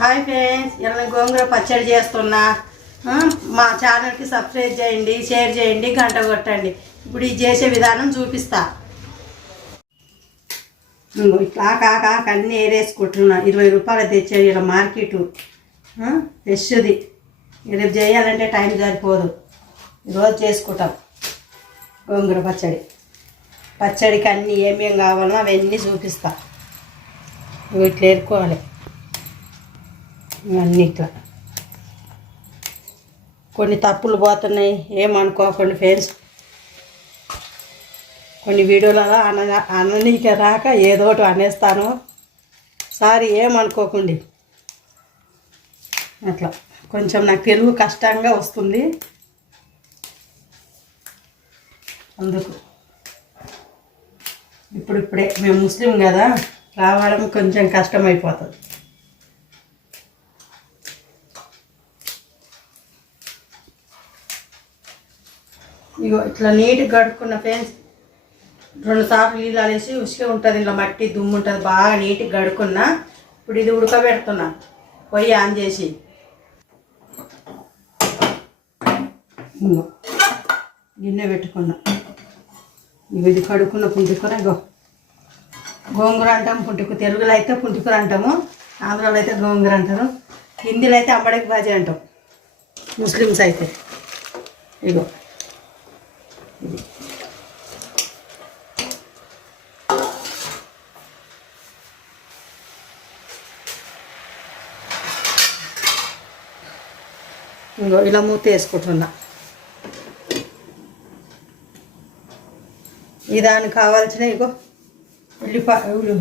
Hi friends ఇలా గోంగూర పచ్చడి చేస్తున్నా. మా ఛానల్కి సబ్స్క్రైబ్ చేయండి షేర్ చేయండి గంట కొట్టండి. ఇప్పుడు ఇది చేసే విధానం చూపిస్తా. ఇట్లా కాక అన్నీ ఏరేసుకుంటున్నా. ఇరవై రూపాయలు తెచ్చాడు ఇలా మార్కెట్. ఫ్రెష్ది. రేపు చేయాలంటే టైం సరిపోదు. ఈరోజు చేసుకుంటాం గోంగూర పచ్చడి. పచ్చడికి అన్నీ ఏమేమి కావాలో అవన్నీ చూపిస్తా. ఇట్లా ఏరుకోవాలి. ఇవన్నీ ఇట్లా. కొన్ని తప్పులు పోతున్నాయి ఏమనుకోకండి ఫ్రెండ్స్ కొన్ని వీడియోలలో అన అననీక రాక ఏదో ఒకటి అనేస్తాను. సారీ ఏమనుకోకండి అట్లా. కొంచెం నాకు తెలుగు కష్టంగా వస్తుంది. అందుకు. ఇప్పుడిప్పుడే. మేము ముస్లిం కదా రావడం కొంచెం కష్టమైపోతుంది. ఇగో ఇట్లా నీట్గా కడుక్కున్న ఫ్రెండ్స్ రెండు సార్లు నీళ్ళు అనేసి ఉసికే ఉంటుంది ఇలా మట్టి దుమ్ము ఉంటుంది బాగా నీట్గా కడుక్కున్నా. ఇప్పుడు ఇది ఉడకబెడుతున్నా. పొయ్యి ఆన్ చేసి. గిన్నె పెట్టుకున్నా. ఇవి ఇది కడుక్కున్న పుంటికూర ఇగో. గోంగూర అంటాము పుంటికూర. తెలుగులో అయితే పుంటికూర అంటాము ఆంధ్రాలో అయితే గోంగూర అంటారు. హిందీలో అయితే అంబడికి బాజీ అంటాం. ముస్లిమ్స్ అయితే. ఇగో. ఇంకో ఇలా మూత వేసుకుంటున్నా. ఈ దానికి కావాల్సిన ఇగో ఎల్లిపాయ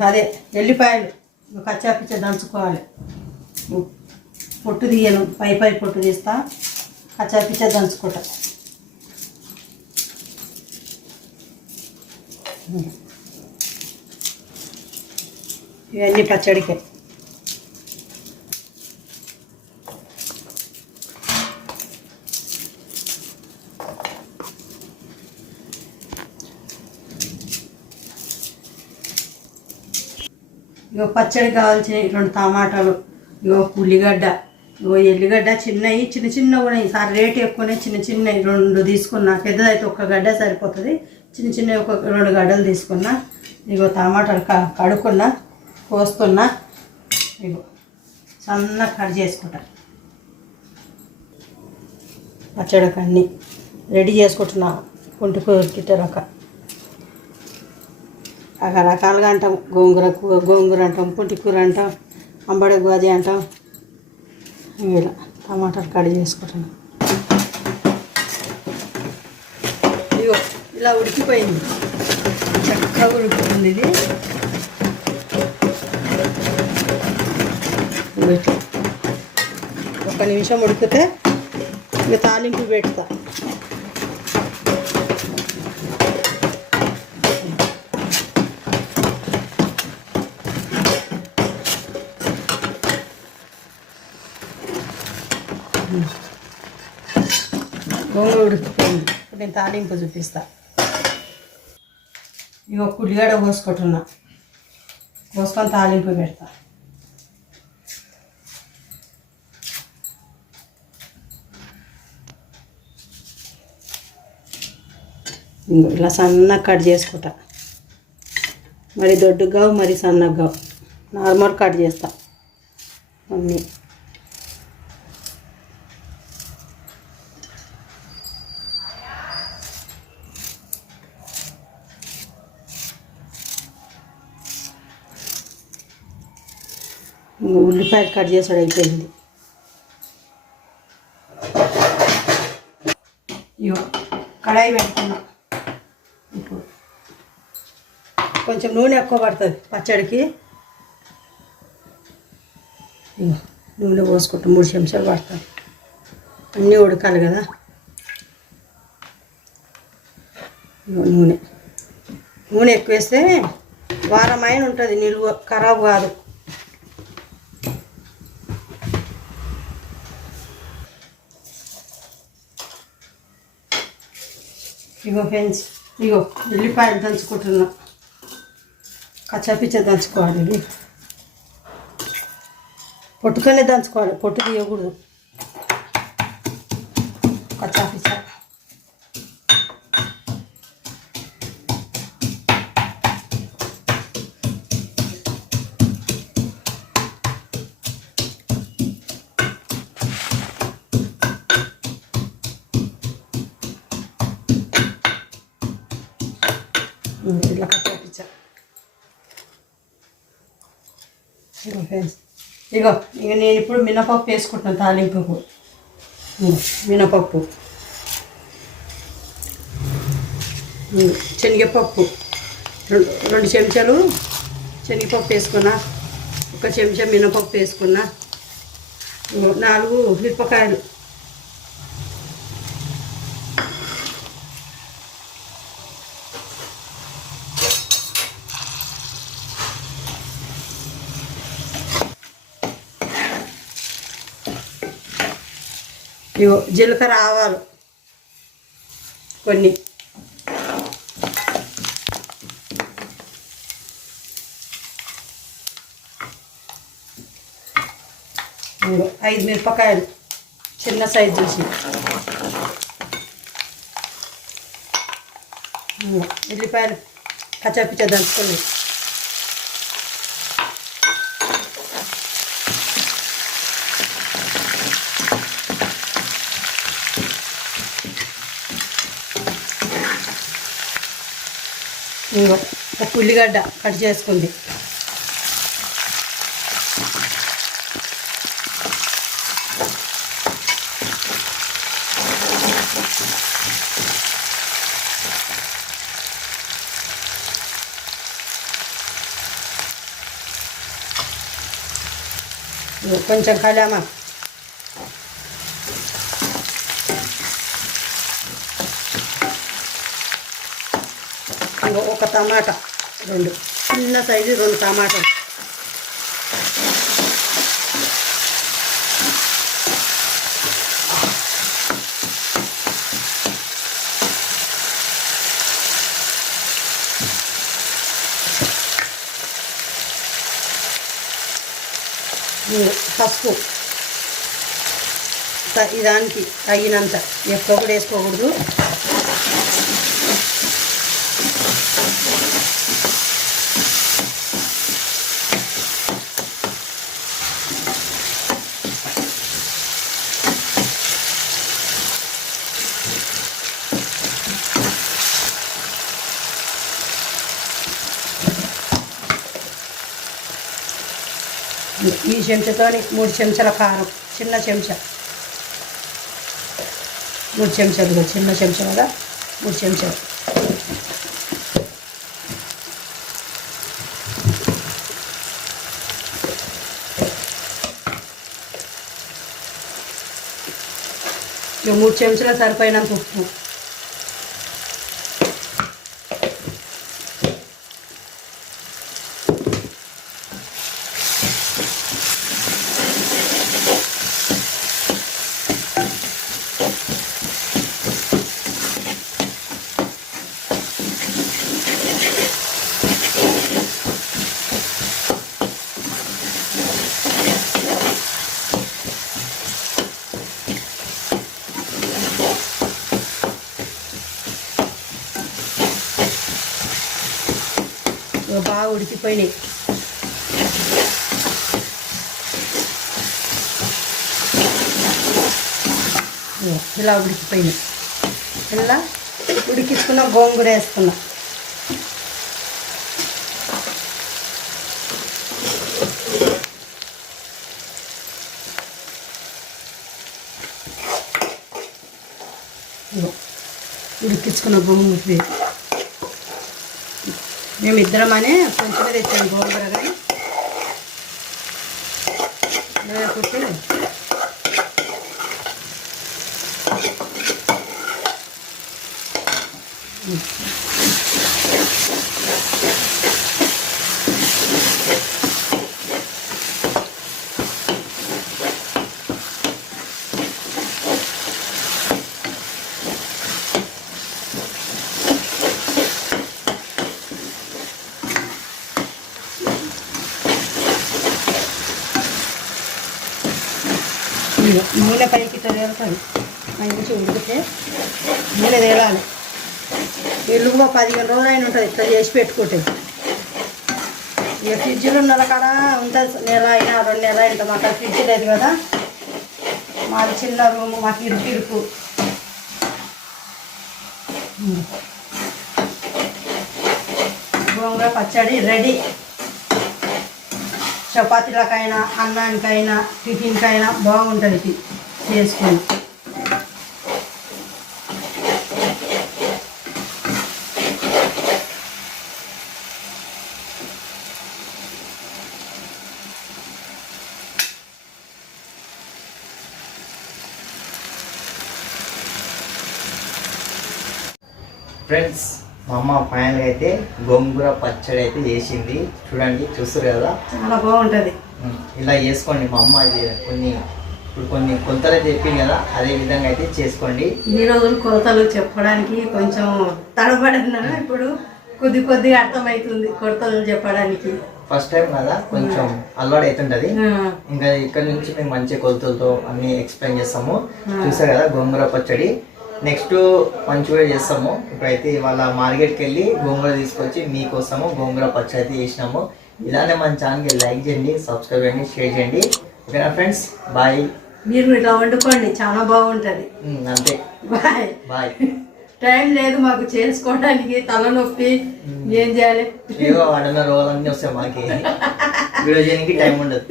అదే ఎల్లిపాయలు ఇగో కచ్చాపిచ్చ దంచుకోవాలి. పొట్టు తీయను పై పై పొట్టు తీస్తా కచ్చాపిచ్చ దంచుకుంటా. ఇవన్నీ పచ్చడికే. ఇగో పచ్చడి కావాల్సిన రెండు టమాటాలు ఇగో ఉల్లిగడ్డ ఇగో ఎల్లిగడ్డ చిన్నవి చిన్న చిన్న కూడా ఈసారి రేటు ఎక్కువనే చిన్న చిన్నవి రెండు తీసుకున్నా. పెద్దదైతే ఒక్క గడ్డ సరిపోతుంది. చిన్న చిన్న ఒక రెండు గడ్డలు తీసుకున్నా ఇగో టమాటాలు కడుక్కున్న కడుక్కున్నా కోస్తున్నా ఇగో సన్నగా కట్ చేసుకుంటా. పచ్చడికి అన్నీ రెడీ చేసుకుంటున్నా కుంటి కూర రక. రకరకాలుగా అంటాం గోంగూర కూ- గోంగూర అంటాం పుంటికూర అంటాం అంబడి గోజీ అంటాం. ఇలా టమాటాలు కడి చేసుకుంటున్నాం ఇగో ఇలా ఉడికిపోయింది. చక్కగా ఉడుకుతుంది ఇది. ఒక నిమిషం ఉడికితే ఇంకా తాలింపు పెడతా. గోంగూర ఉడికిపోయింది. నేను తాలింపు చూపిస్తాను ఇక ఒక కోసుకుంటున్నా కోసుకొని తాలింపు పెడతా. ఇలా సన్నగా కట్ చేసుకుంటా. మరి దొడ్డుగా మరి సన్నగా నార్మల్ కట్ చేస్తా. అన్నీ. ఉల్లిపాయలు కట్ చేసాడు అయిపోయింది. ఇగో కడాయి పెట్టుకున్నా. ఇప్పుడు కొంచెం నూనె ఎక్కువ పడుతుంది పచ్చడికి. ఇగో నూనె పోసుకుంటాం మూడు చెంచాలు పడుతుంది అన్నీ ఉడకాలి కదా. నూనె. నూనె ఎక్కువ వేస్తే వారమైన ఉంటుంది నిలువ ఖరాబ్ కాదు. ఇగో ఫ్రెండ్స్ ఇగో ఉల్లిపాయలు దంచుకుంటున్నా. కచ్చాపిచ్చ దంచుకోవాలి ఇవి పొట్టుతోనే దంచుకోవాలి పొట్టు తీయకూడదు. ఇలా కచ్చాపిచ్చా ఇగో ఫ్రెండ్స్ ఇగో ఇక నేను ఇప్పుడు మినపప్పు వేసుకుంటున్నాను తాలింపుకు మినపప్పు. శనగపప్పు. రెండు రెండు చెంచాలు శనగపప్పు వేసుకున్నా. ఒక చెంచా మినపప్పు వేసుకున్నా. నాలుగు మిరపకాయలు. ఇగో జీలకర్ర ఆవాలు. కొన్ని. ఐదు మిరపకాయలు. చిన్న సైజు చూసి. ఉల్లిపాయలు కచ్చాపిచ్చా దంచుకోలేదు ఇగో ఉల్లిగడ్డ కట్ చేసుకుంది. కొంచెం కలామా. ఒక టమాటా. రెండు. చిన్న సైజు రెండు టమాటాలు. పసుపు దానికి తగినంత. ఎక్కువ కూడా వేసుకోకూడదు. ఈ చెంచాతో మూడు చెంచాల కారం చిన్న చెంచా. మూడు చెంచాలు చిన్న చెంచా కదా మూడు చెంచాలు. ఇక మూడు చెంచాల సరిపోయినంత ఉప్పు. ఇక బాగా ఉడికిపోయినాయి. ఇలా ఉడికిపోయినాయి. ఇలా ఉడికించుకున్న గోంగూర వేసుకున్నా. ఉడికించుకున్న గోంగూర మేమిద్దరం అనే కొంచెమే తెచ్చాము గోంగూరగా లేదా కుట్టలేదు Thank you. నూనె పైకి ఇట్లా తేలుతుంది. మంచి ఉడికితే నూనె తేలాలి. ఎల్లుగా పదిహేను రోజులు అయిన ఉంటుంది ఇట్లా చేసి పెట్టుకుంటే. ఇక ఫ్రిడ్జ్లో ఉన్న కాడ ఉంటుంది నెల అయినా రెండు నెల అయినా మాకు అక్కడ ఫ్రిడ్జ్ లేదు కదా. మాది చిన్న రూమ్ మాకు ఇరుకు ఇరుకు. గోంగూర పచ్చడి రెడీ. చపాతీలకైనా అన్నానికైనా టిఫిన్కైనా బాగుంటుంది ఇది. చేసుకొని. ఫ్రెండ్స్ మా అమ్మ ఫైనల్గా అయితే గోంగూర పచ్చడి అయితే చేసింది. చూడండి చూస్తారు కదా? చాలా బాగుంటుంది. ఇలా చేసుకోండి. మా అమ్మ ఇది కొన్ని ఇప్పుడు కొన్ని కొలతలు చెప్పింది కదా అదే విధంగా అయితే చేసుకోండి. ఇన్ని రోజులు కొలతలు చెప్పడానికి కొంచెం తడబడినాను. ఇప్పుడు కొద్ది కొద్దిగా అర్థమవుతుంది కొలతలు చెప్పడానికి. ఫస్ట్ టైం కదా కొంచెం అలవాటు అవుతుంటది ఇంకా ఇక్కడ నుంచి మేము మంచి కొలతలతో అన్ని ఎక్స్ప్లెయిన్ చేస్తాము. చూసారు కదా గోంగూర పచ్చడి. నెక్స్ట్ మంచిగా చేస్తాము. ఇప్పుడైతే ఇవాళ మార్కెట్కి వెళ్ళి గోంగూర తీసుకొచ్చి మీకోసము గోంగూర పచ్చడి చేసినాము. ఇలానే మన ఛానల్కి లైక్ చేయండి సబ్స్క్రైబ్ చేయండి షేర్ చేయండి. ఓకేనా ఫ్రెండ్స్? బాయ్. మీరు ఇట్లా వండుకోండి చాలా బాగుంటుంది. అంతే. బాయ్. బాయ్. టైం లేదు మాకు చేసుకోవడానికి తలనొప్పి. ఏం చేయాలి? రోజులన్నీ వస్తాయి మాకి. వీడియో చేయడానికి టైం ఉండదు.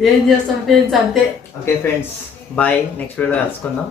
ఏం చేస్తాం ఫ్రెండ్స్ అంతే. Okay friends bye. Next video కలుసుకుందాం.